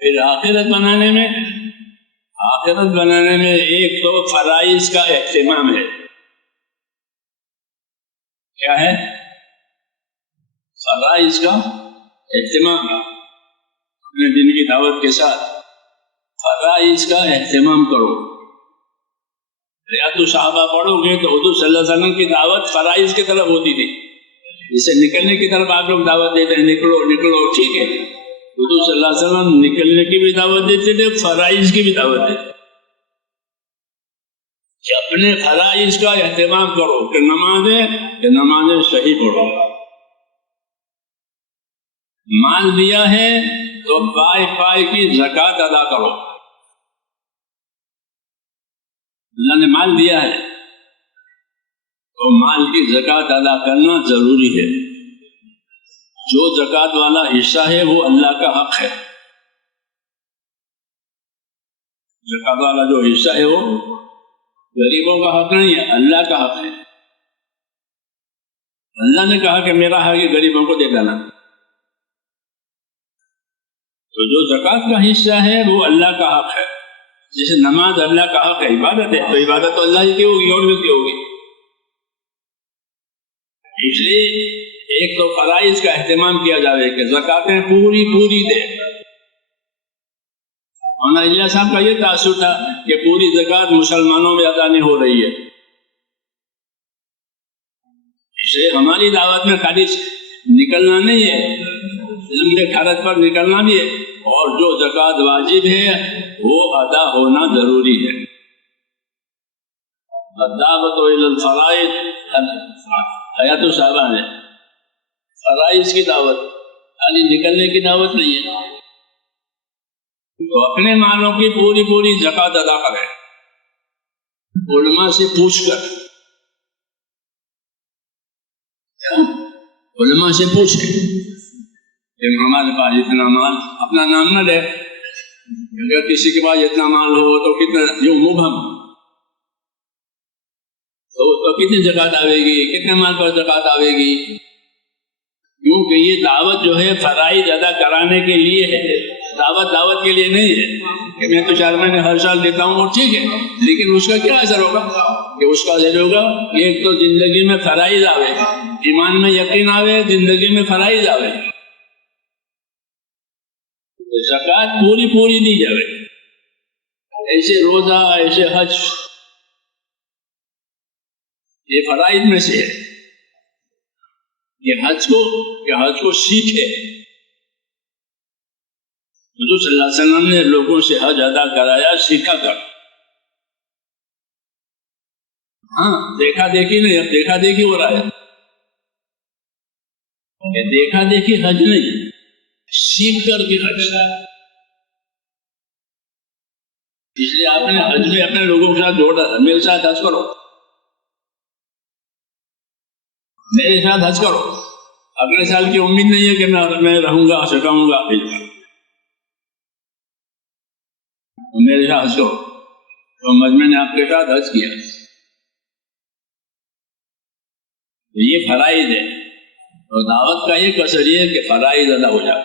پھر آخرت بنانے میں ایک تو فرائض کا اہتمام ہے. کیا ہے؟ فرائض کا اہتمام. اپنے دین کی دعوت کے ساتھ فرائض کا اہتمام کرو. ریاض الصحابہ پڑھو گے تو حضور صلی اللہ علیہ وسلم کی دعوت فرائض کی طرف ہوتی تھی. جسے نکلنے کی طرف آپ لوگ دعوت دیتے ہیں، نکلو ٹھیک ہے. حضور صلی اللہ علیہ وسلم نکلنے کی بھی دعوت دیتے تھے، فرائض کی بھی دعوت دیتے تھے کہ اپنے فرائض کا اہتمام کرو کہ نمازیں صحیح پڑھو. مال دیا ہے تو پائے کی زکوٰۃ ادا کرو. اللہ نے مال دیا ہے تو مال کی زکوٰۃ ادا کرنا ضروری ہے. جو زکوٰۃ والا حصہ ہے وہ اللہ کا حق ہے. زکوٰۃ والا جو حصہ ہے وہ غریبوں کا حق نہیں ہے، اللہ کا حق ہے. اللہ نے کہا کہ میرا حق ہے غریبوں کو دے دینا. تو جو زکوٰۃ کا حصہ ہے وہ اللہ کا حق ہے. جیسے نماز اللہ کا حق ہے، عبادت ہے، تو عبادت تو اللہ ہی کی ہوگی اور کس کی ہوگی. اس لیے ایک تو فرائض کا اہتمام کیا جائے کہ زکوٰۃیں پوری دے. مولانا الیاس صاحب کا یہ تاثر تھا کہ پوری زکوٰۃ مسلمانوں میں ادا نہیں ہو رہی ہے. اس لیے ہماری دعوت میں خالی نکلنا نہیں ہے، لمبے خرچ پر نکلنا بھی ہے، اور جو زکوٰۃ واجب ہے وہ ادا ہونا ضروری ہے. الدعوۃ الی الفرائض حیات الصحابہ ہے. فرائض کی دعوت، خالی نکلنے کی دعوت نہیں ہے. تو اپنے مالوں کی پوری زکوٰۃ ادا کریں، علماء سے پوچھ کر. علماء سے پوچھیں کہ ہمارے پاس اتنا مال، اپنا نام نہ لے. اگر کسی کے پاس اتنا مال ہو تو کتنا جو مبہم تو کتنی زکوٰۃ آئے گی، کتنے مال پر زکوٰۃ آئے گی. کیونکہ یہ دعوت جو ہے فرائض ادا کرانے کے لیے ہے، دعوت کے لیے نہیں ہے کہ میں تو 4 مہینے ہر سال دیتا ہوں اور ٹھیک ہے، لیکن اس کا کیا اثر ہوگا کہ اس کا اثر ہوگا ایک تو زندگی میں فرائض آوے، ایمان میں یقین آوے، زندگی میں فرائض آوے. زکوٰۃ پوری دی جائے. ایسے روزہ، ایسے حج، یہ فرائض میں سے ہے. یہ حج کو سیکھے. حضور صلی اللہ علیہ وسلم نے لوگوں سے حج ادا کرایا سیکھا کر. ہاں دیکھا دیکھی نہیں، اب دیکھا دیکھی ہو رہا ہے. یہ دیکھا دیکھی حج نہیں، سیکھ کر کے حج. اس لیے آپ نے حج میں اپنے لوگوں کے ساتھ جوڑا تھا، میرے ساتھ حج کرو، میرے ساتھ حج کرو. اگلے سال کی امید نہیں ہے کہ میں رہوں گا سکھاؤں گا، میرے ساتھ حج کرو. تو مجمع نے آپ کے ساتھ حج کیا. یہ فرائض ہے. تو دعوت کا ایک اثر یہ ہے کہ فرائض ادا ہو جائے.